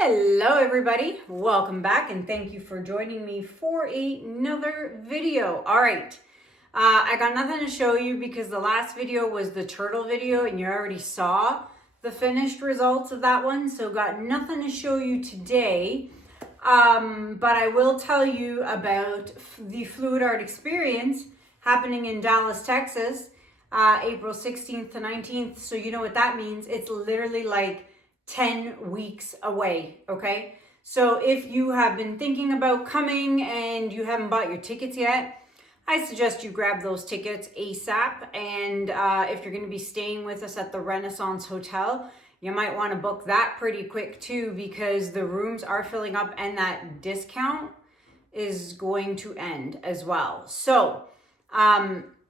Hello everybody, welcome back and thank you for joining me for another video. All right, I got nothing to show you because the last video was the turtle video and you already saw the finished results of that one, so got nothing to show you today. But I will tell you about the Fluid Art experience happening in Dallas, Texas, April 16th to 19th. So you know what that means. It's literally like 10 weeks away, okay? So if you have been thinking about coming and you haven't bought your tickets yet, I suggest you grab those tickets ASAP. And if you're gonna be staying with us at the Renaissance Hotel, you might wanna book that pretty quick too, because the rooms are filling up and that discount is going to end as well. So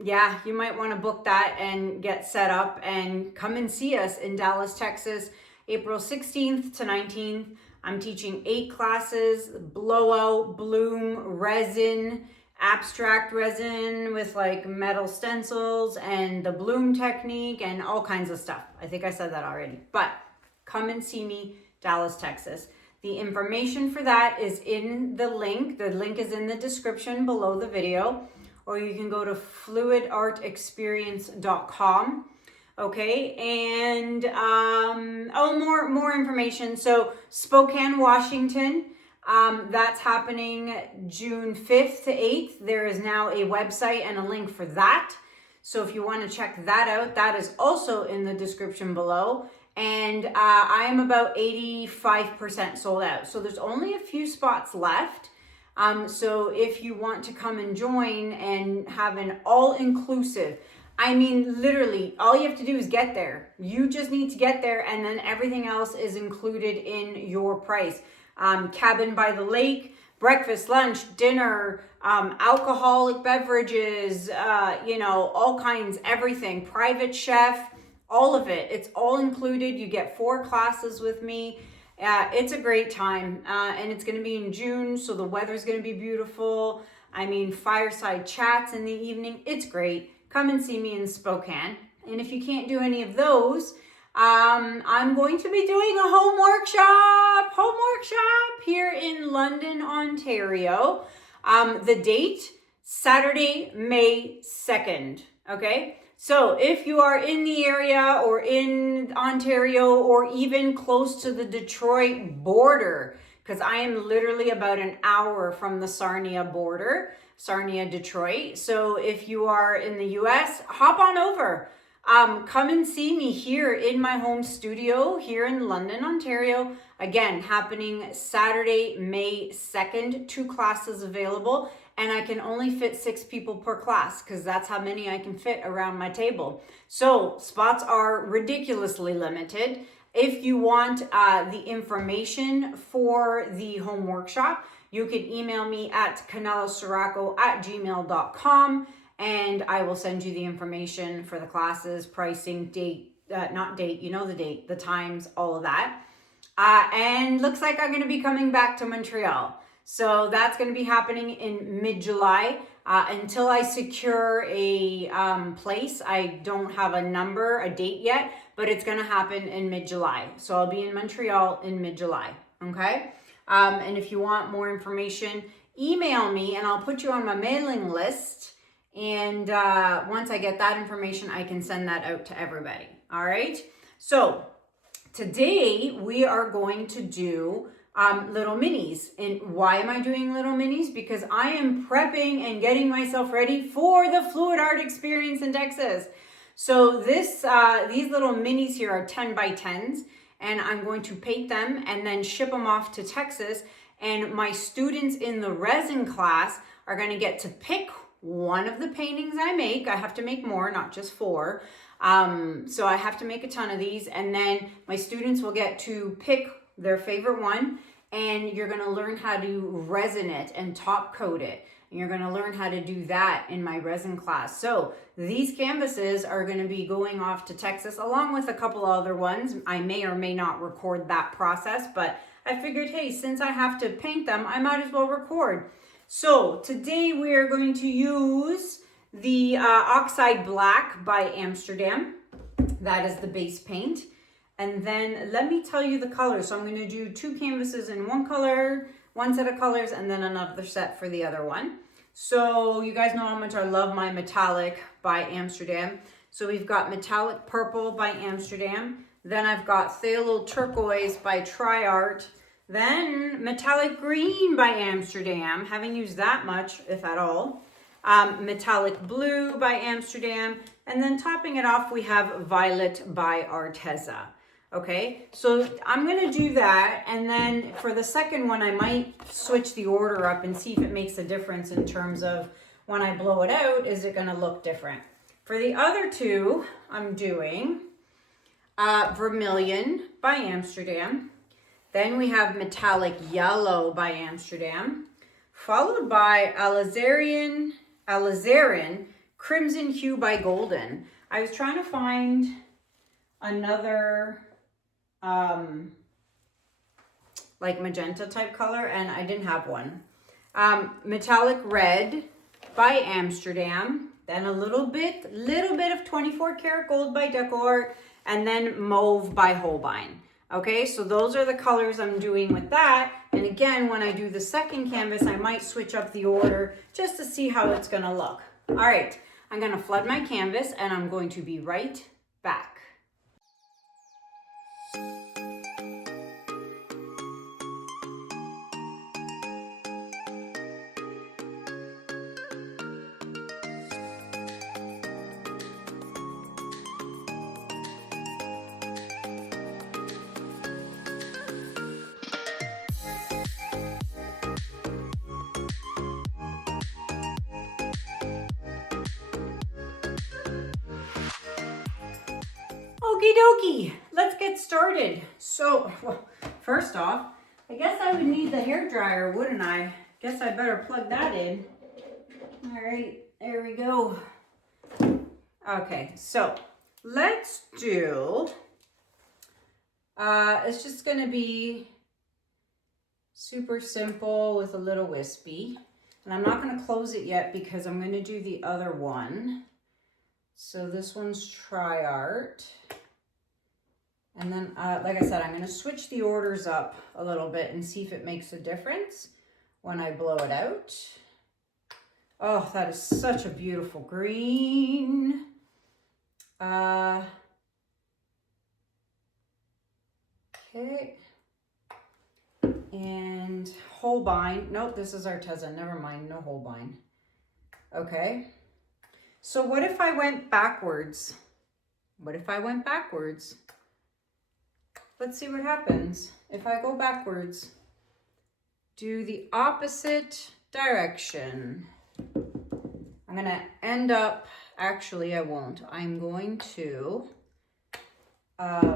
yeah, you might wanna book that and get set up and come and see us in Dallas, Texas, April 16th to 19th. I'm teaching 8 classes: blowout, bloom, resin, abstract resin with like metal stencils, and the bloom technique and all kinds of stuff. I think I said that already, but come and see me, Dallas, Texas. The information for that is in the link. The link is in the description below the video, or you can go to fluidartexperience.com. Okay, and more information. So Spokane, Washington, that's happening June 5th to 8th. There is now a website and a link for that. So if you want to check that out, that is also in the description below. And I am about 85% sold out. So there's only a few spots left. So if you want to come and join and have an all-inclusive, I mean, literally, all you have to do is get there. You just need to get there, and then everything else is included in your price. Cabin by the lake, breakfast, lunch, dinner, alcoholic beverages, all kinds, everything. Private chef, all of it. It's all included. You get 4 classes with me. It's a great time, and it's going to be in June, so the weather's going to be beautiful. I mean, fireside chats in the evening. It's great. Come and see me in Spokane. And if you can't do any of those, I'm going to be doing a home workshop here in London, Ontario. The date, Saturday, May 2nd, okay? So if you are in the area or in Ontario or even close to the Detroit border, because I am literally about an hour from the Sarnia border, Sarnia, Detroit. So if you are in the US, hop on over. Come and see me here in my home studio here in London, Ontario. Again, happening Saturday, May 2nd, 2 classes available. And I can only fit 6 people per class because that's how many I can fit around my table. So spots are ridiculously limited. If you want the information for the home workshop, you can email me at kanellaciraco@gmail.com and I will send you the information for the classes, pricing, date, not date, you know the date, the times, all of that. And looks like I'm going to be coming back to Montreal. So that's going to be happening in mid-July. Until I secure a place, I don't have a date yet, but it's going to happen in mid-July. So I'll be in Montreal in mid-July, okay? And if you want more information, email me and I'll put you on my mailing list. And once I get that information, I can send that out to everybody. All right. So today we are going to do little minis. And why am I doing little minis? Because I am prepping and getting myself ready for the Fluid Art experience in Texas. So these little minis here are 10 by 10s. And I'm going to paint them and then ship them off to Texas. And my students in the resin class are going to get to pick one of the paintings I make. I have to make more, not just 4. So I have to make a ton of these. And then my students will get to pick their favorite one. And you're going to learn how to resin it and top coat it. And you're going to learn how to do that in my resin class. So these canvases are going to be going off to Texas along with a couple other ones. I may or may not record that process, but I figured, hey, since I have to paint them, I might as well record. So today we are going to use the Oxide Black by Amsterdam. That is the base paint. And then let me tell you the colors. So I'm going to do 2 canvases in one color, one set of colors, and then another set for the other one. So you guys know how much I love my metallic by Amsterdam. So we've got metallic purple by Amsterdam. Then I've got phthalo turquoise by TriArt. Then metallic green by Amsterdam. Haven't used that much, if at all. Metallic blue by Amsterdam. And then topping it off, we have violet by Arteza. Okay, so I'm gonna do that, and then for the second one, I might switch the order up and see if it makes a difference in terms of when I blow it out, is it gonna look different? For the other two, I'm doing Vermillion by Amsterdam. Then we have metallic yellow by Amsterdam, followed by Alizarian crimson hue by Golden. I was trying to find another like magenta type color, and I didn't have one. Metallic red by Amsterdam, then a little bit of 24 karat gold by DecoArt, and then mauve by Holbein. Okay, so those are the colors I'm doing with that. And again, when I do the second canvas, I might switch up the order just to see how it's gonna look. All right, I'm gonna flood my canvas and I'm going to be right back. Okie dokie, let's get started. So, well, first off, I guess I would need the hair dryer, wouldn't I? Guess I better plug that in. All right, there we go. Okay, so let's do, it's just gonna be super simple with a little wispy. And I'm not gonna close it yet because I'm gonna do the other one. So this one's TriArt. And then, like I said, I'm going to switch the orders up a little bit and see if it makes a difference when I blow it out. Oh, that is such a beautiful green. Okay. And Holbein. Nope, this is Arteza. Never mind, no Holbein. Okay. So what if I went backwards? What if I went backwards? Let's see what happens. If I go backwards, do the opposite direction. I'm gonna end up, actually I won't. I'm going to, I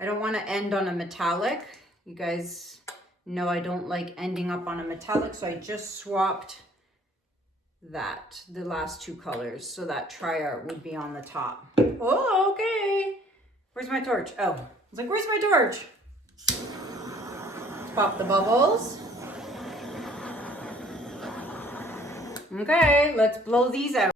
don't wanna end on a metallic. You guys know I don't like ending up on a metallic, so I just swapped the last 2 colors, so that TriArt would be on the top. Oh, okay. Where's my torch? Oh, I was like, where's my torch? Let's pop the bubbles. Okay, let's blow these out.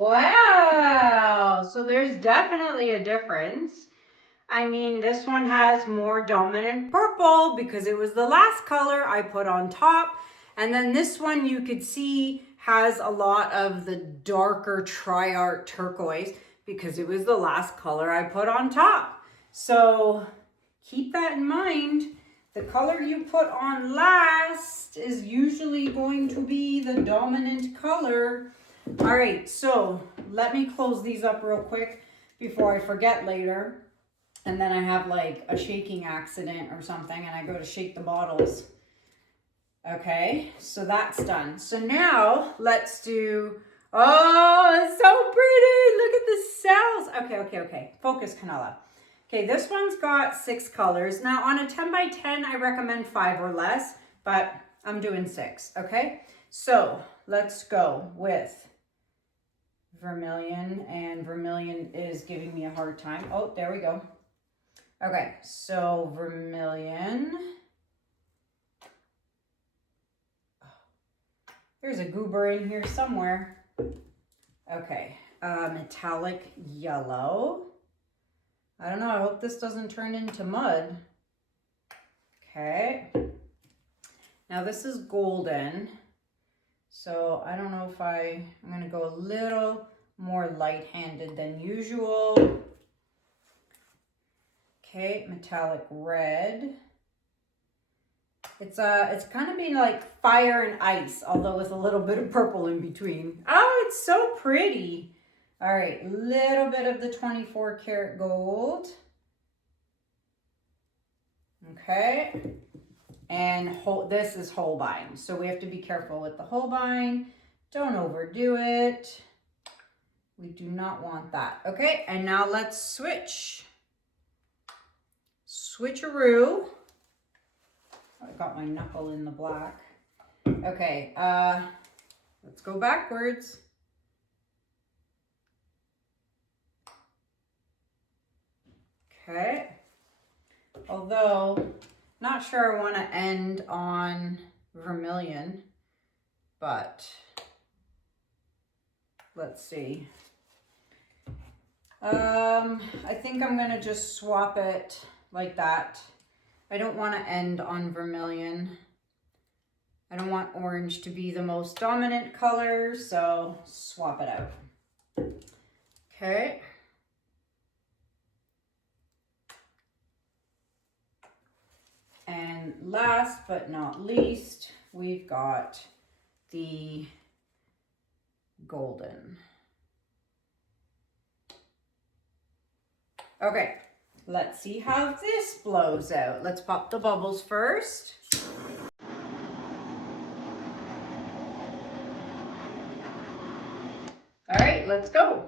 Wow, so there's definitely a difference. I mean, this one has more dominant purple because it was the last color I put on top. And then this one you could see has a lot of the darker TriArt turquoise because it was the last color I put on top. So keep that in mind. The color you put on last is usually going to be the dominant color. All right, so let me close these up real quick before I forget later. And then I have like a shaking accident or something and I go to shake the bottles. Okay, so that's done. So now let's do, oh, it's so pretty. Look at the cells. Okay. Focus, Kanella. Okay, this one's got 6 colors. Now on a 10 by 10, I recommend 5 or less, but I'm doing 6, okay? So let's go with Vermillion, and Vermillion is giving me a hard time. Oh, there we go. Okay, so Vermillion. There's a goober in here somewhere. Okay, metallic yellow. I don't know, I hope this doesn't turn into mud. Okay. Now this is golden. So I don't know if I'm gonna go a little more light-handed than usual. Okay, metallic red. It's kind of being like fire and ice, although with a little bit of purple in between. Oh, it's so pretty. All right, little bit of the 24 karat gold. Okay, and this is Holbein, so we have to be careful with the Holbein. Don't overdo it. We do not want that. Okay, and now let's switch. Switcheroo. I got my knuckle in the black. Okay, let's go backwards. Okay, although not sure I want to end on Vermillion, but let's see. I think I'm gonna just swap it like that. I don't want to end on Vermillion. I don't want orange to be the most dominant color, so swap it out. Okay. And last but not least, we've got the golden. Okay, let's see how this blows out. Let's pop the bubbles first. All right, let's go.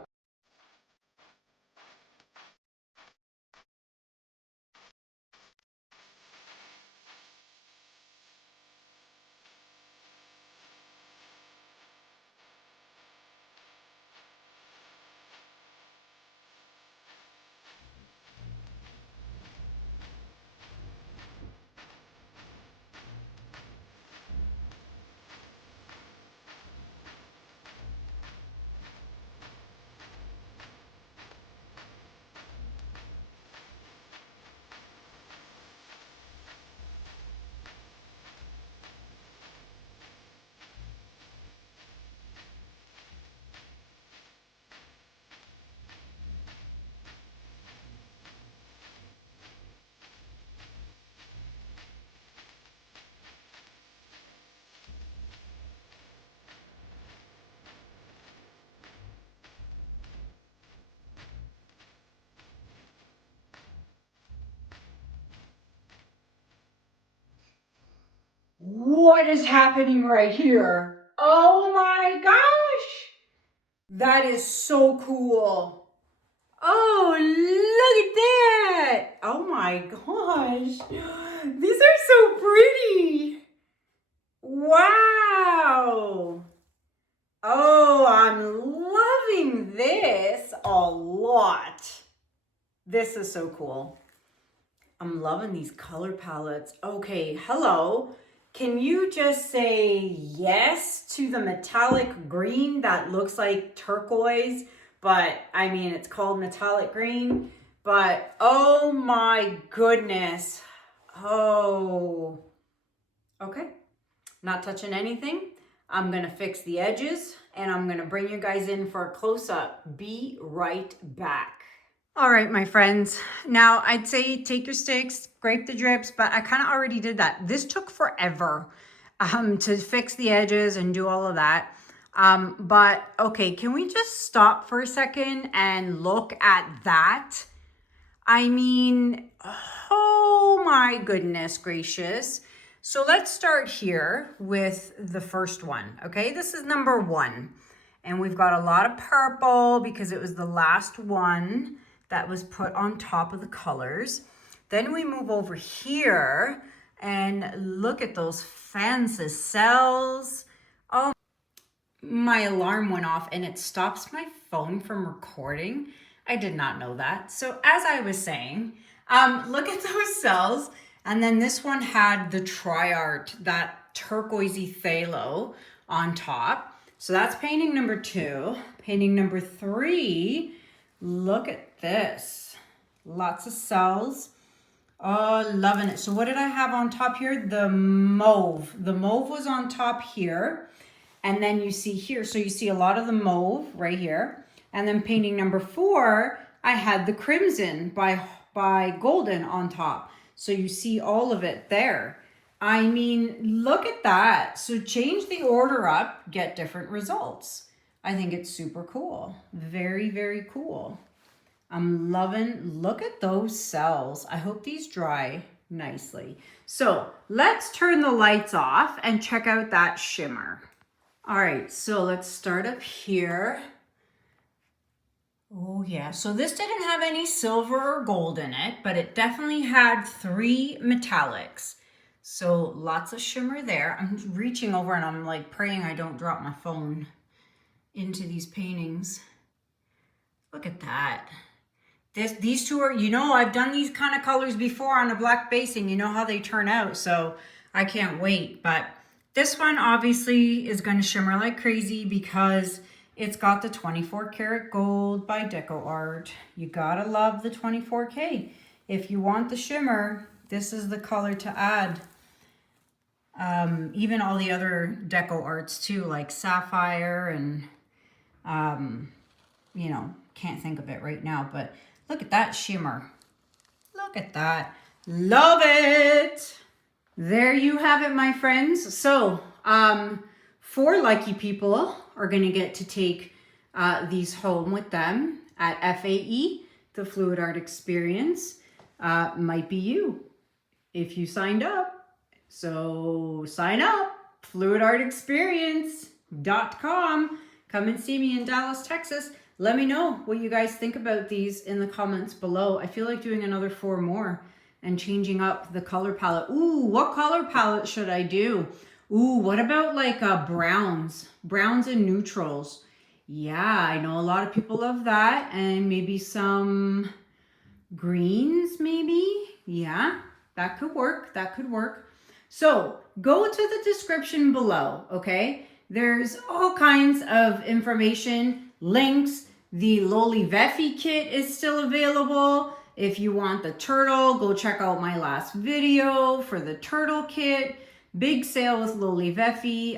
What is happening right here? Oh my gosh! That is so cool. Oh, look at that. Oh my gosh. These are so pretty. Wow. Oh, I'm loving this a lot. This is so cool. I'm loving these color palettes. Okay, hello. Can you just say yes to the metallic green that looks like turquoise, but I mean, it's called metallic green, but oh my goodness. Oh, okay. Not touching anything. I'm gonna fix the edges and I'm gonna bring you guys in for a close-up. Be right back. All right, my friends. Now I'd say take your sticks, scrape the drips, but I kind of already did that. This took forever to fix the edges and do all of that. But okay, can we just stop for a second and look at that? I mean, oh my goodness gracious. So let's start here with the first one, okay? This is number 1. And we've got a lot of purple because it was the last one that was put on top of the colors. Then we move over here and look at those fancy cells. Oh, my alarm went off and it stops my phone from recording. I did not know that. So as I was saying, look at those cells. And then this one had the TriArt, that turquoisey phthalo on top. So that's painting number 2. Painting number 3, look at this. Lots of cells. Oh, loving it. So what did I have on top here? The mauve. The mauve was on top here. And then you see here, so you see a lot of the mauve right here. And then painting number 4, I had the crimson by golden on top. So you see all of it there. I mean, look at that. So change the order up, get different results. I think it's super cool. Very, very cool. I'm loving, look at those cells. I hope these dry nicely. So let's turn the lights off and check out that shimmer. All right, so let's start up here. Oh yeah, so this didn't have any silver or gold in it, but it definitely had 3 metallics. So lots of shimmer there. I'm reaching over and I'm like praying I don't drop my phone into these paintings. Look at that. These two are, you know, I've done these kind of colors before on a black basing. You know how they turn out, so I can't wait. But this one obviously is going to shimmer like crazy because it's got the 24 karat gold by DecoArt. You gotta love the 24K. If you want the shimmer, this is the color to add. Even all the other DecoArts too, like Sapphire and, you know, can't think of it right now, but look at that shimmer. Look at that. Love it. There you have it, my friends. So, 4 lucky people are going to get to take these home with them at FAE, the Fluid Art Experience. Might be you if you signed up. So sign up, fluidartexperience.com. Come and see me in Dallas, Texas. Let me know what you guys think about these in the comments below. I feel like doing another 4 more and changing up the color palette. Ooh, what color palette should I do? Ooh, what about like browns and neutrals? Yeah, I know a lot of people love that. And maybe some greens, maybe. Yeah, that could work. That could work. So go to the description below, okay? There's all kinds of information, links. The Loli Veffy kit is still available. If you want the turtle, go check out my last video for the turtle kit. Big sale with Loli Veffy.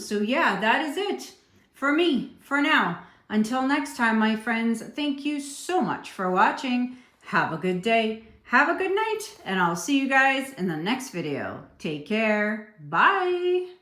So yeah, that is it for me for now. Until next time, my friends, thank you so much for watching. Have a good day. Have a good night. And I'll see you guys in the next video. Take care. Bye.